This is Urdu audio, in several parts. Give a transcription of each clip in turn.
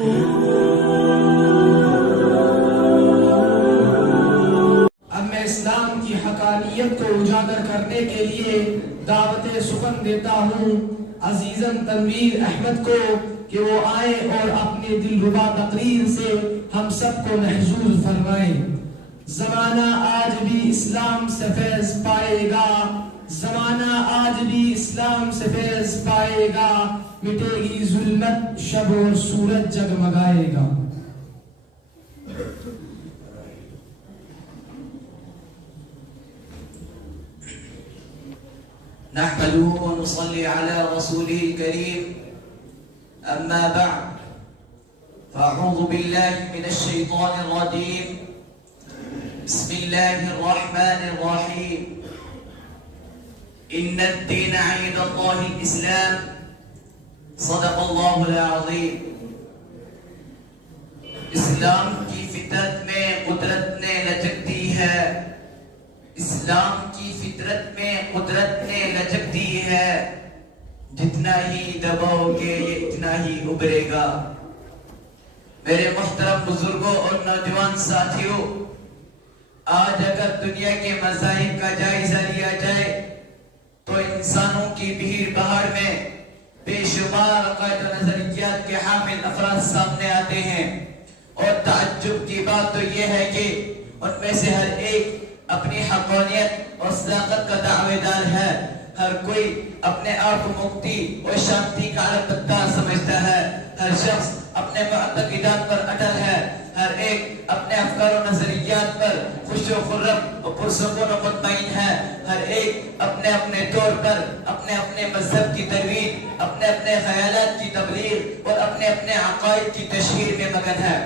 اب میں اسلام کی حقانیت کو اجاگر کرنے کے لیے دعوت سخن دیتا ہوں عزیزاً تنویر احمد کو کہ وہ آئیں اور اپنے دلربا تقریر سے ہم سب کو محظوظ فرمائیں۔ زمانہ آج بھی اسلام سے فیض پائے گا، زمانہ آج بھی اسلام سے فیض پائے گا، مٹے گی ظلمت شب اور سورج جگمگائے گا۔ نحمده ونصلي على رسوله الكريم، أما بعد فأعوذ بالله من الشيطان الرجيم، بسم الله الرحمن الرحيم، إن الدين عند الله الإسلام، صدق الله العظيم۔ اسلام کی فطرت میں قدرت نے لچک دی ہے، اسلام کی فطرت میں قدرت نے لچک دی ہے، جتنا ہی دباؤ گے یہ اتنا ہی ابھرے گا۔ میرے محترم بزرگوں اور نوجوان ساتھیوں، آج اگر دنیا کے مذاہب کا جائزہ لیا جائے تو انسانوں کی بھیڑ بھاڑ میں بے شمار عقائد و نظریات کے حامل افراد سامنے آتے ہیں، اور تعجب کی بات تو یہ ہے کہ ان میں سے ہر ایک اپنی حقانیت اور صداقت کا دعوے دار ہے۔ ہر کوئی اپنے آپ کو مکتی اور شانتی کا علامتدار سمجھتا ہے، ہر شخص اپنے معتقدات پر اٹل ہے، ہر ایک اپنے افکار و نظریات پر خوش و خرم اور پرسکون و مطمئن ہے، ہر ایک اپنے اپنے طور پر اپنے اپنے مذہب کی ترویج، اپنے اپنے خیالات کی تبلیغ اور اپنے اپنے عقائد کی تشہیر میں مگن ہے۔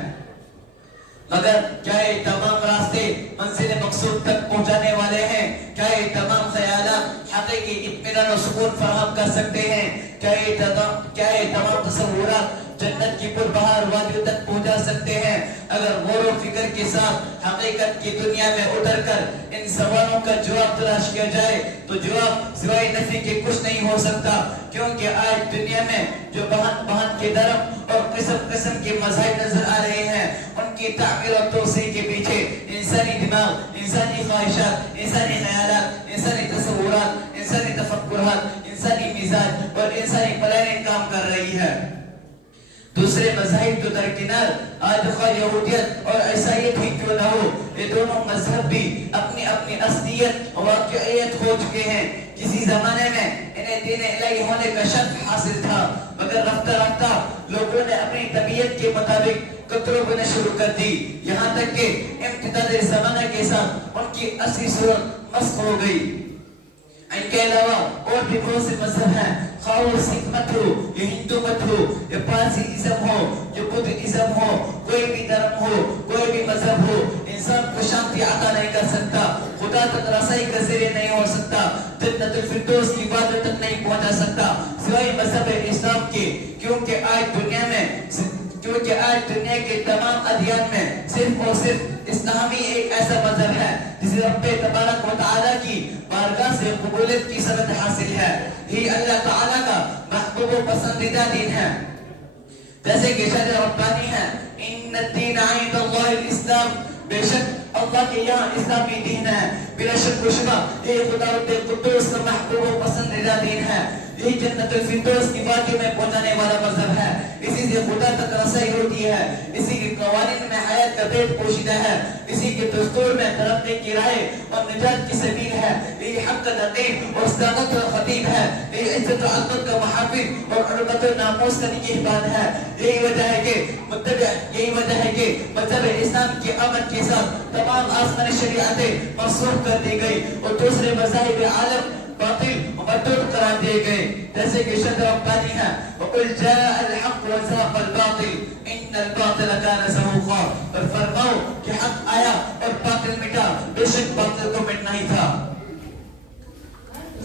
مگر کیا یہ تمام راستے منزل مقصود تک پہنچانے والے ہیں؟ کیا یہ تمام خیالات حقیقی اطمینان و سکون فراہم کر سکتے ہیں؟ کیا یہ تمام تصورات جنت کی پربہار وادیوں تک پہنچا سکتے ہیں؟ اگر غور و فکر کے ساتھ حقیقت کی دنیا میں اتر کر ان سوالوں کا جواب تلاش کیا جائے تو جواب سوائے نفی کے کچھ نہیں ہو سکتا، کیونکہ آج دنیا میں جو بہن بہن کے درم اور قسم قسم کے مذاہب نظر آ رہے ہیں، ان کی تعمیر اور توسیع کے پیچھے انسانی دماغ، انسانی خواہشات، انسانی خیالات، انسانی تصورات، انسانی تفکرات، انسانی مزاج اور انسانی پلاننگ کام کر رہی ہے۔ دوسرے مذاہب تو درکنار، آج خواہ یہودیت اور عیسائیت ہی کیوں نہ ہو، یہ دونوں مذہب بھی اپنی اپنی اصلیت اور واقعیت کھو چکے ہیں۔ کسی زمانے میں انہیں دین الہی ہونے کا شرف حاصل تھا، مگر رفتہ رفتہ لوگوں نے اپنی طبیعت کے مطابق قطروں بنا شروع کر دی، یہاں تک کہ امتداد زمانہ کے ساتھ ان کی اصلی صورت مسخ ہو گئی۔ ان کے علاوہ اور بھی بہت سے مذہب ہیں، خواہ وہ سکھ مت ہو، یا ہندو مت ہو، یا پارسی ازم ہو، یا بدھ ازم ہو، کوئی بھی دھرم ہو، کوئی بھی مذہب ہو، انسان کو شانتی عطا نہیں کر سکتا، خدا تک رسائی کا ذریعہ نہیں ہو سکتا، جنت الفردوس کی بات تک نہیں پہنچا سکتا سوائے مذہب اسلام کے، کیونکہ آج دنیا کے تمام ادیان میں صرف اور صرف اسلامی ایک ایسا مذہب ہے جسے رب تبارک و تعالیٰ کی بارگاہ سے قبولیت کی سند حاصل ہے، یہ اللہ تعالیٰ کا محبوب و پسندیدہ دین ہے۔ جیسے کہ شرع ربانی ہے، ان الدین عند اللہ الاسلام، بے شک اللہ کے یہاں اسلامی دین ہے، بلا شک و شبہ یہ خدا رب قدوس کا محبوب و پسندیدہ دین ہے، یہی جنت الفردوس کی وادی میں پہنچانے والا مذہب ہے، اسی سے خدا تک رسائی ہوتی ہے، اسی کے قوانین میں حیات کا بیت پوشیدہ ہے، اسی کے دستور میں ترقی کی راہ اور نجات کی سبیل ہے، یہی حق کا نقیب اور صداقت کا خطیب ہے، یہی عزت و عظمت کا محافظ اور حرمت و ناموس کا نگہبان ہے۔ یہی وجہ ہے کہ مذہب اسلام کی آمد کے ساتھ تمام آسمانی شریعتیں منسوخ کر دی گئی اور دوسرے مذاہب عالم باطل و مردود قرار دیے گئے، جیسے کہ شرع ربانی ہے، وَقُلْ جَاءَ الْحَقُّ وَزَهَقَ الْبَاطِلُ إِنَّ الْبَاطِلَ كَانَ زَهُوقًا، اور فرماؤ کہ حق آیا اور باطل مٹا، بے شک باطل کو مٹنا ہی تھا۔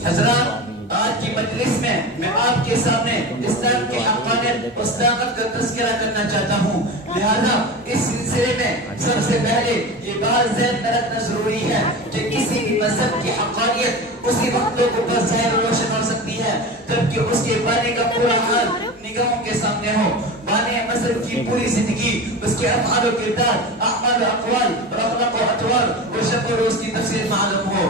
حضرات، آج کی مجلس میں میں آپ کے سامنے اسلام کی حقانیت اور صداقت کا تذکرہ کرنا چاہتا ہوں، لہذا اس سلسلے میں سب سے پہلے یہ بات ذہن میں رکھنا ضروری ہے کہ کسی بھی مذہب کی حقانیت اسی وقت کو بس ظاہر و روشن ہو سکتی ہے جبکہ اس کے بانی کا پورا حال نگاہوں کے سامنے ہو۔ بانی مذہب کی پوری زندگی، اس کے افعال و کردار، اعمال و اقوال اور اخلاق و اطوار اور شب و روز کی تفصیل معلوم ہو۔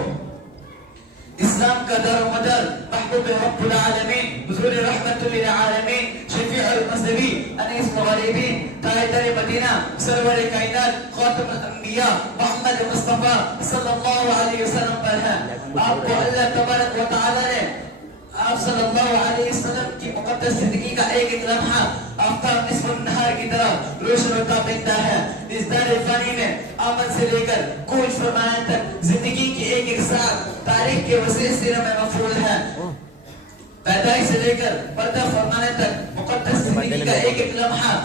اسلام کا دار و مدار محبوب رب العالمین، حضور رحمت للعالمین، شفیع المذنبی، انیس الغریبین، تاجدار مدینہ، سرور کائنات، خاتم الانبیاء محمد مصطفیٰ صلی اللہ علیہ وسلم پر ہے۔ آپ کو اللہ تبارک و تعالی نے آپ صلی اللہ علیہ وسلم کی مقدس زندگی کا ایک ایک لمحہ آفتاب نصف النہار کی طرح روشن ہوتا بنتا ہے۔ اس دار فانی میں آمد سے لے کر کوچ فرمانے تک زندگی کی ایک ایک ساتھ تاریخ کے وسیع سیرہ میں مفعول ہے۔ پیدائش سے لے کر پردہ فرمانے تک مقدس زندگی کا ایک ایک لمحہ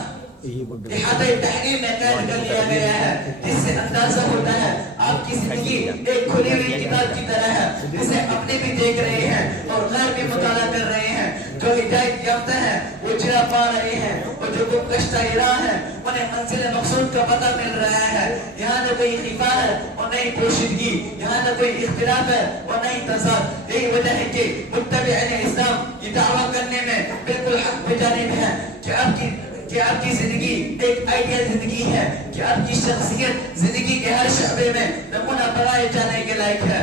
احاطہ تحریر میں قید کر لیا گیا ہے، جس سے اندازہ ہوتا ہے آپ کی زندگی ایک کھلی ہوئی کتاب کی طرح ہے، جسے اپنے بھی دیکھ رہے ہیں اور غیر بھی مطالعہ کر رہے ہیں۔ جو ہدایت یافتہ ہیں وہ جرا پا رہے ہیں، اور جو گم گشتہ راہ ہیں انہیں منزل مقصود کا پتہ مل رہا ہے۔ یہاں نہ کوئی خفا ہے اور نہ ہی پوشیدگی، یہاں نہ کوئی اختلاف ہے اور نہ ہی تضاد۔ یہی وجہ ہے کہ متبعین اسلام یہ دعویٰ کرنے میں بالکل حق پہ جانب ہے کہ آپ کی زندگی ایک آئیڈیل زندگی ہے، کہ آپ کی شخصیت زندگی کے ہر شعبے میں نمونہ بنائے جانے کے لائق ہے۔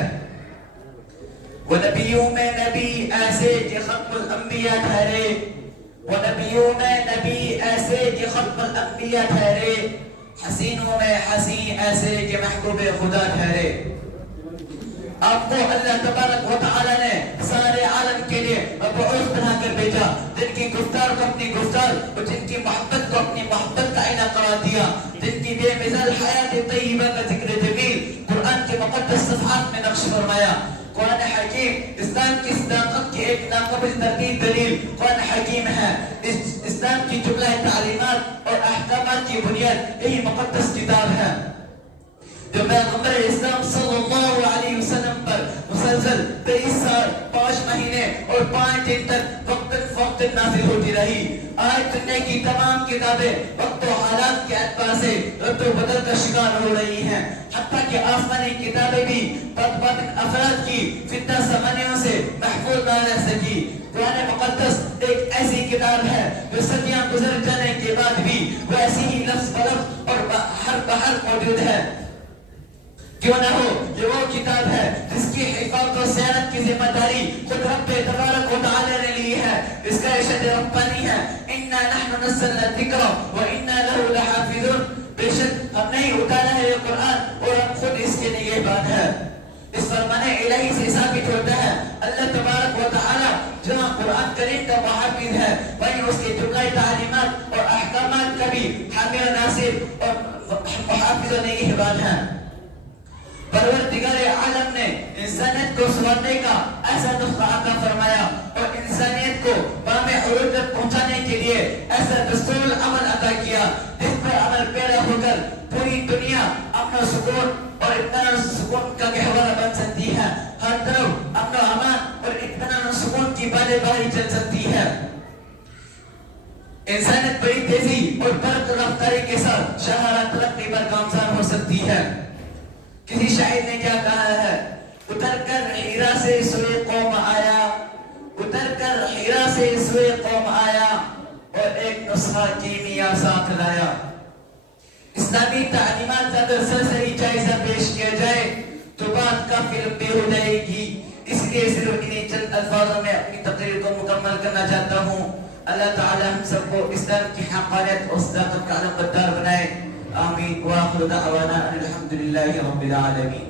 وہ نبیوں میں نبی ایسے کہ ختم الانبیاء ٹھہرے، وہ نبیوں میں نبی ایسے کہ ختم الانبیاء ٹھہرے، حسینوں میں حسین ایسے کہ محبوب خدا ٹھہرے۔ آپ کو اللہ تبارک و تعالی نے سارے عالم کے لیے مبعوث بنا کر بھیجا، جن کی گفتار کو اپنی گفتار اور جن کی محبت کو اپنی محبت کا آئینہ قرار دیا، جن کی بے مثال حیات طیبہ کا ذکر جمیل قرآن کے مقدس صفحات میں نقش فرمایا۔ قرآن حکیم اسلام کی صداقت کی ایک ناقابل تردید دلیل قرآن حکیم ہے۔ اسلام کی جملہ تعلیمات اور احکامات کی بنیاد یہی مقدس کتاب ہے، جو پیغمبر اسلام صلی اللہ علیہ وسلم پر مسلسل 23 سال 5 مہینے اور 5 دن تک وقتاً فوقتاً نازل ہوتی رہی۔ آج دنیا کی تمام کتابیں وقت و حالات کے اعتبار سے رد و بدل کا شکار ہو رہی ہیں، حتیٰ کہ آسمانی کتابیں بھی بدباطن افراد کی فتنہ سمانیوں سے محفوظ نہ رہ سکی۔ قرآن مقدس ایک ایسی کتاب ہے جو صدیاں گزر جانے کے بعد بھی ویسی ہی لفظ بلفظ اور حرف بحرف موجود ہے۔ کیوں نہ ہو، یہ وہ کتاب ہے جس کی حفاظت و صیانت کی ذمہ داری خود رب تبارک و تعالی نے لی ہے۔ اس کا ارشاد ربانی ہے، اِنَّا نَحْنُ نَزَّلْنَا الذِّكْرَ وَإِنَّا لَهُ لَحَافِظُونَ۔ بے شک ہم نے ہی اتارا ہے یہ قرآن اور ہم خود اس کے نگہبان ہیں۔ اس فرمان الہی سے ثابت ہوتا ہے اللہ تبارک و تعالی جہاں قرآن کریم کا محافظ ہے، وہیں اس کے جملہ تعلیمات اور احکامات کا بھی حامل ناصر اور محافظ و نگہبان ہے۔ پروردگار عالم نے انسانیت کو سنورنے کا ایسا نسخہ عطا فرمایا اور انسانیت کو بام عروج تک پہنچانے کے لیے ایسا دستور عمل عطا کیا جس پر عمل پیرا ہو کر پوری دنیا امن و سکون اور اطمینان و سکون کا گہوارہ بن سکتی ہے۔ ہر طرف امن و امان اور اطمینان و سکون کی بالیں باہر چل سکتی ہے۔ انسانیت بڑی تیزی اور برق رفتاری کے ساتھ شاہراہ ترقی پر گامزن ہو سکتی ہے۔ کسی شاعر نے کیا کہا ہے، اتر کر حیرا سے سوئے قوم آیا، اتر کر حیرا سے سوئے قوم آیا اور ایک نسخہ کیمیا ساتھ لایا۔ اسلامی تعلیمات کا اگر سرسری جائزہ پیش کیا جائے تو بات کافی لمبی ہو جائے گی، اس لیے صرف انہیں چند الفاظوں میں اپنی تقریر کو مکمل کرنا چاہتا ہوں۔ اللہ تعالی ہم سب کو اسلام کی حقانیت اور صداقت کا علم بردار بنائے، آمین۔ وآخر دعوانا الحمدللہ رب العالمین۔